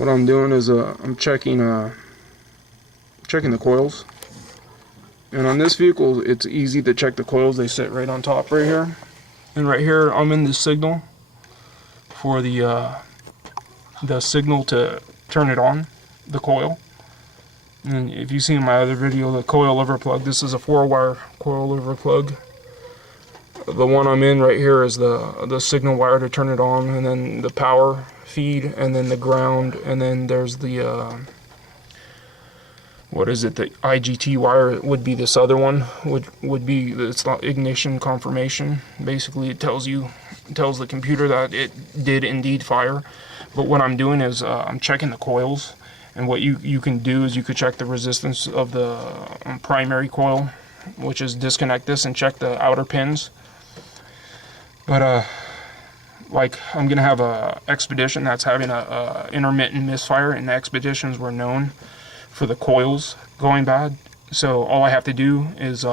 what I'm doing is I'm checking the coils. And on this vehicle, it's easy to check the coils. They sit right on top right here. And right here, I'm in the signal for the signal to turn it on, the coil. And if you've seen my other video, the coil liver plug, this is a 4-wire coil liver plug. The one I'm in right here is the signal wire to turn it on, and then the power feed, and then the ground, and then there's the what is it? The IGT wire would be this other one. Would be it's not ignition confirmation. Basically, it tells the computer that it did indeed fire. But what I'm doing is I'm checking the coils, and what you can do is you could check the resistance of the primary coil, which is disconnect this and check the outer pins. But like I'm gonna have a expedition that's having a intermittent misfire, and the expeditions were known for the coils going bad. So all I have to do is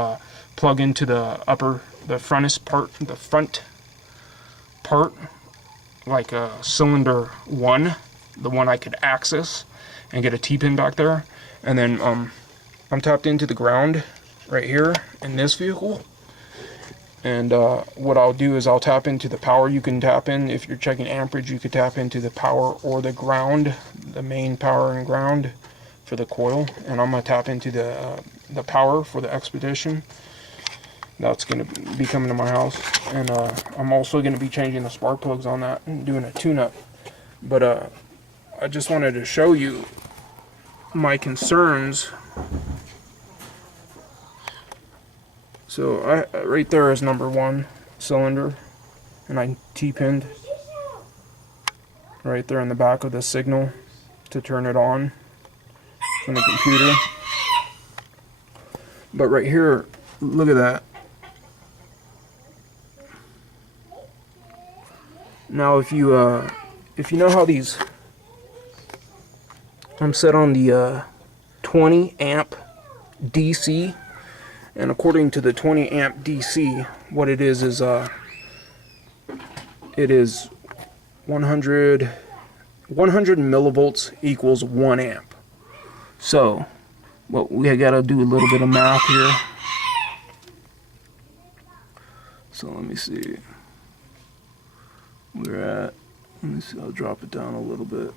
plug into the front part, like cylinder 1, the one I could access, and get a T-pin back there. And then I'm tapped into the ground right here in this vehicle. And what I'll do is I'll tap into the power. You can tap in, if you're checking amperage, you could tap into the power or the ground, the main power and ground for the coil. And I'm going to tap into the power for the expedition. That's going to be coming to my house. And I'm also going to be changing the spark plugs on that and doing a tune-up. But I just wanted to show you my concerns. So right there is number 1 cylinder, and I T-pinned right there in the back of the signal to turn it on from the computer. But right here, look at that. Now if you know how these, I'm set on the 20 amp DC, and according to the 20 amp DC, what it is it is 100 millivolts equals 1 amp. So what we gotta do a little bit of math here. So let me see. We're at, let me see, I'll drop it down a little bit.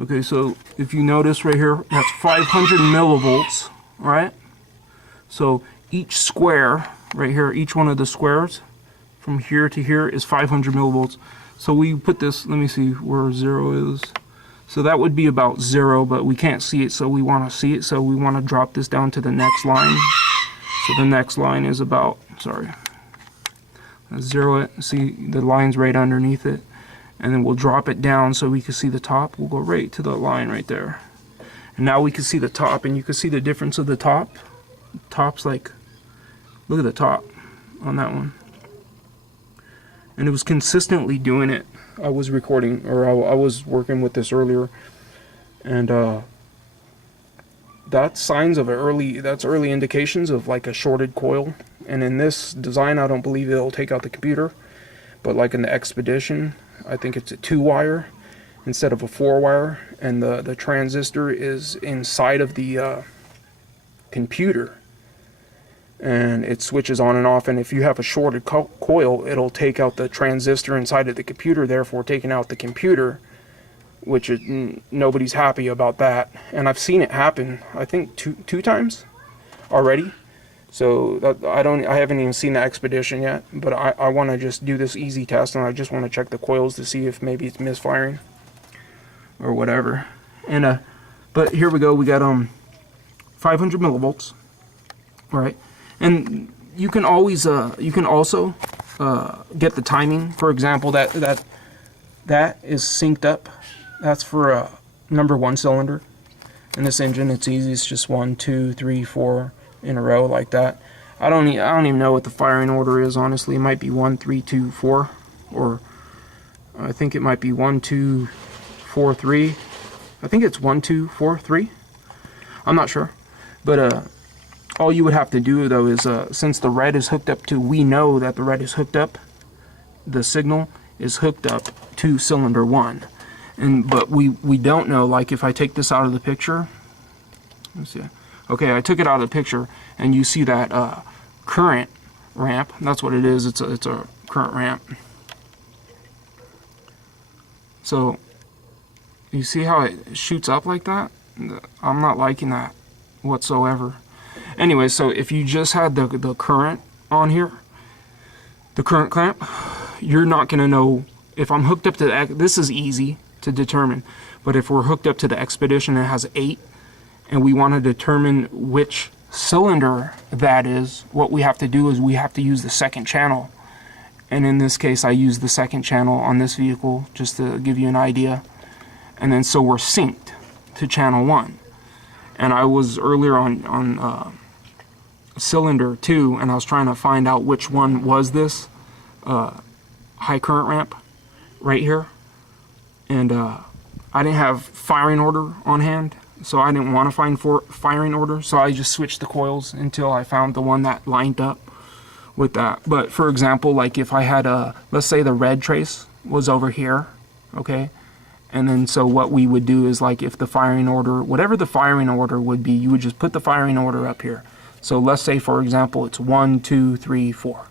Okay, so if you notice right here, that's 500 millivolts, right? So each square right here, each one of the squares from here to here is 500 millivolts. So we put this, let me see where 0 is. So that would be about 0, but we can't see it, so we want to see it. So we want to drop this down to the next line. So the next line is about, sorry, 0 it, see the line's right underneath it. And then we'll drop it down so we can see the top. We'll go right to the line right there. And now we can see the top, and you can see the difference of the top. Top's like, look at the top on that one. And it was consistently doing it. I was recording, or I was working with this earlier. And that's signs of early indications of like a shorted coil. And in this design, I don't believe it'll take out the computer. But like in the Expedition, I think it's a 2-wire instead of a 4-wire, and the transistor is inside of the computer, and it switches on and off. And if you have a shorted coil, it'll take out the transistor inside of the computer, therefore taking out the computer, which is, nobody's happy about that. And I've seen it happen, I think two times already. So I haven't even seen the Expedition yet, but I want to just do this easy test, and I just want to check the coils to see if maybe it's misfiring or whatever. And but here we go. We got 500 millivolts, right? And you can always you can also get the timing. For example, that is synced up. That's for number 1 cylinder. In this engine, it's easy. It's just 1, 2, 3, 4. In a row like that. I don't even know what the firing order is, honestly. It might be 1, 3, 2, 4, or I think it might be 1, 2, 4, 3. I think it's 1, 2, 4, 3. I'm not sure, but all you would have to do though is since the red is hooked up to, we know that the red is hooked up, the signal is hooked up to cylinder 1. But we don't know, like if I take this out of the picture, let's see. Okay, I took it out of the picture, and you see that current ramp. That's what it is. It's a current ramp. So you see how it shoots up like that? I'm not liking that whatsoever. Anyway, so if you just had the current on here, the current clamp, you're not going to know if I'm hooked up to this is easy to determine, but if we're hooked up to the Expedition and it has 8, and we want to determine which cylinder that is, what we have to do is we have to use the second channel. And in this case, I use the second channel on this vehicle just to give you an idea. And then so we're synced to channel 1. And I was earlier on cylinder 2, and I was trying to find out which one was this high current ramp right here. And I didn't have firing order on hand, so I didn't want to find firing order, so I just switched the coils until I found the one that lined up with that. But for example, like if I had let's say the red trace was over here, okay, and then so what we would do is, like, if the firing order, whatever the firing order would be, you would just put the firing order up here. So let's say, for example, it's 1 2 3 4,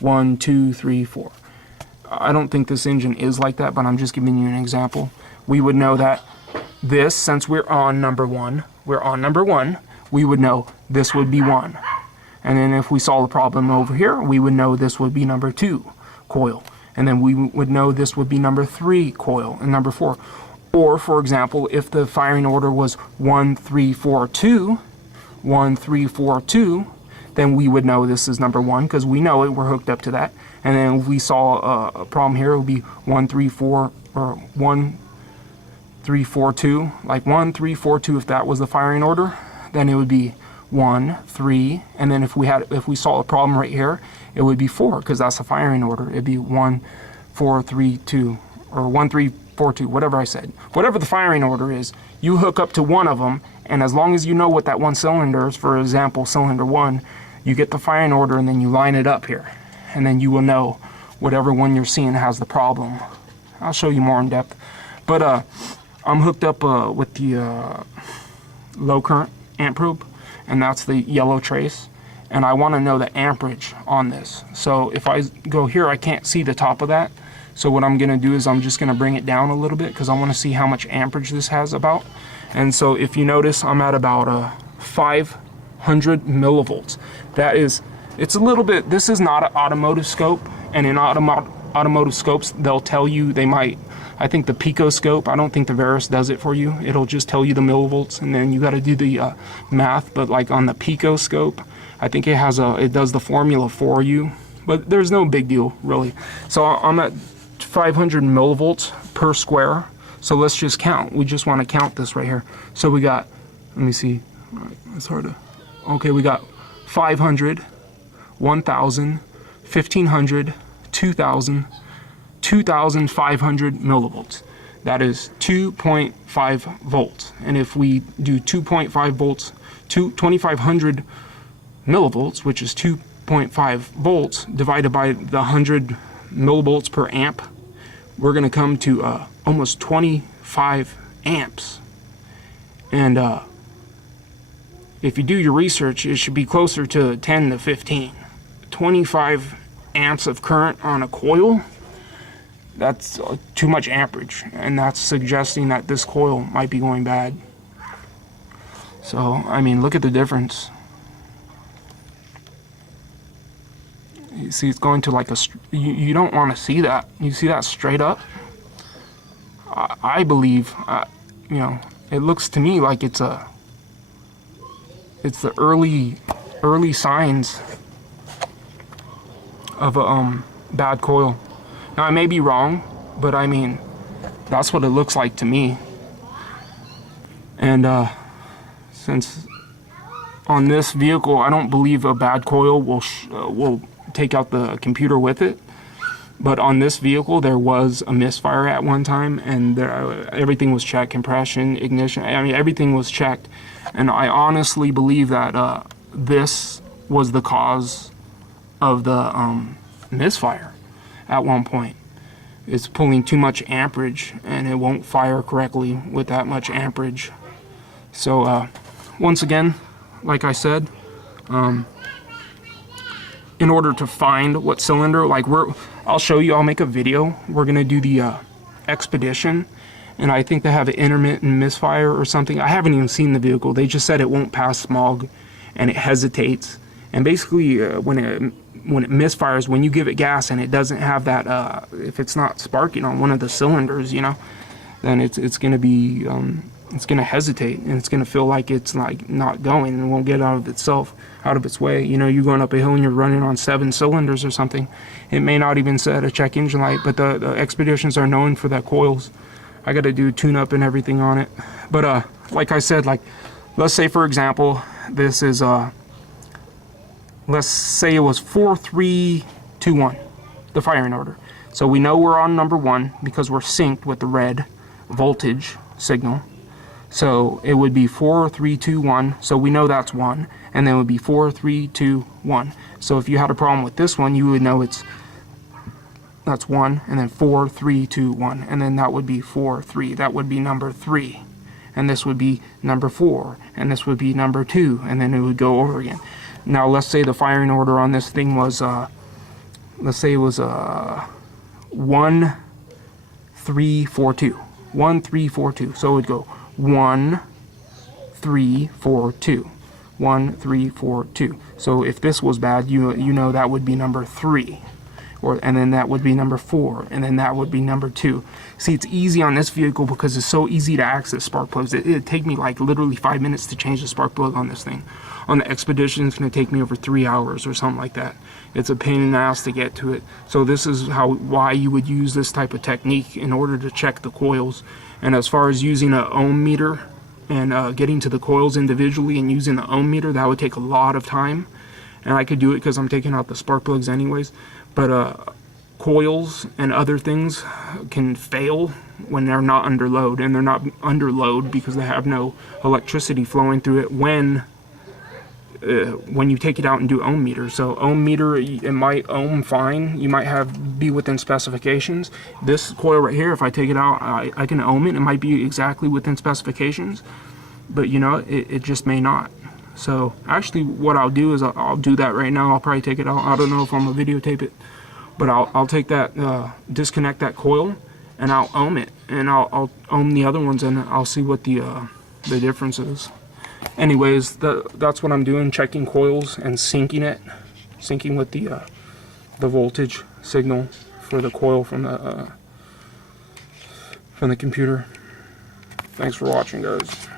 1 2 3 4. I don't think this engine is like that, but I'm just giving you an example. We would know that this, since we're on number 1, we would know this would be 1. And then if we saw the problem over here, we would know this would be number 2 coil. And then we would know this would be number 3 coil and number 4. Or, for example, if the firing order was 1 3 4 2, 1 3 4 2, then we would know this is number 1 because we know it, we're hooked up to that. And then if we saw a problem here, it would be 1 3 4 or 1 3 4 2, like 1 3 4 2 if that was the firing order, then it would be 1 3, and then if we saw a problem right here, it would be 4 because that's the firing order. It'd be 1 4 3 2 or 1 3 4 2, whatever I said. Whatever the firing order is, you hook up to one of them, and as long as you know what that one cylinder is, for example, cylinder 1, you get the firing order and then you line it up here, and then you will know whatever one you're seeing has the problem. I'll show you more in depth. But I'm hooked up with the low current amp probe, and that's the yellow trace, and I want to know the amperage on this. So if I go here, I can't see the top of that, so what I'm going to do is I'm just going to bring it down a little bit because I want to see how much amperage this has about. And so if you notice, I'm at about 500 millivolts. That is, it's a little bit, this is not an automotive scope, and in automotive scopes they'll tell you, they might, I think the Pico scope, I don't think the Veris does it for you. It'll just tell you the millivolts, and then you got to do the math. But like on the Pico scope, I think it has it does the formula for you. But there's no big deal really. So I'm at 500 millivolts per square. So let's just count. We just want to count this right here. So we got, let me see. All right, it's hard to. Okay, we got 500, 1,000, 1,500, 2,000. 2,500 millivolts. That is 2.5 volts. And if we do 2.5 volts, 2,500 millivolts, which is 2.5 volts, divided by the 100 millivolts per amp, we're going to come to almost 25 amps. And if you do your research, it should be closer to 10 to 15. 25 amps of current on a coil, that's too much amperage, and that's suggesting that this coil might be going bad. So, I mean, look at the difference. You see, it's going to like a, you don't want to see that. You see that straight up? I believe, you know, it looks to me like it's the early signs of a bad coil. Now, I may be wrong, but I mean, that's what it looks like to me. And since on this vehicle, I don't believe a bad coil will take out the computer with it. But on this vehicle, there was a misfire at one time, and everything was checked, compression, ignition, I mean, everything was checked. And I honestly believe that this was the cause of the misfire at one point. it's pulling too much amperage and it won't fire correctly with that much amperage. So once again, like I said, in order to find what cylinder, like I'll show you, I'll make a video. We're gonna do the Expedition, and I think they have an intermittent misfire or something. I haven't even seen the vehicle. They just said it won't pass smog and it hesitates. And basically when it misfires, when you give it gas and it doesn't have that, if it's not sparking on one of the cylinders, you know, then it's gonna be, it's gonna hesitate, and it's gonna feel like it's like not going and won't get out of itself, out of its way. You know, you're going up a hill and you're running on 7 cylinders or something. It may not even set a check engine light, but the Expeditions are known for that coils. I got to do tune up and everything on it. But like I said, like let's say for example, this is let's say it was 4321, the firing order. So we know we're on number 1 because we're synced with the red voltage signal. So it would be 4321, so we know that's 1, and then it would be 4321. So if you had a problem with this one, you would know that's 1, and then 4321, and then that would be 43. That would be number 3, and this would be number 4, and this would be number 2, and then it would go over again. Now let's say the firing order on this thing was, let's say it was 1342. 1342. So it would go 1 3 4 2, 1 3 4 2. So if this was bad, you know that would be number 3, and then that would be number 4, and then that would be number 2. See, it's easy on this vehicle because it's so easy to access spark plugs. It'd take me like literally 5 minutes to change the spark plug on this thing. On the Expedition, it's going to take me over 3 hours or something like that. It's a pain in the ass to get to it. So this is why you would use this type of technique in order to check the coils. And as far as using an ohm meter and getting to the coils individually and using the ohm meter, that would take a lot of time. And I could do it because I'm taking out the spark plugs anyways. But coils and other things can fail when they're not under load. And they're not under load because they have no electricity flowing through it when you take it out and do ohm meter. So ohm meter, it might ohm fine. You might be within specifications. This coil right here, if I take it out, I can ohm it. It might be exactly within specifications, but you know, it just may not. So actually what I'll do is I'll do that right now. I'll probably take it out. I don't know if I'm gonna videotape it, but I'll take that, disconnect that coil, and I'll ohm it, and I'll ohm the other ones, and I'll see what the difference is. Anyways, that's what I'm doing, checking coils and syncing it, syncing with the voltage signal for the coil from the computer. Thanks for watching, guys.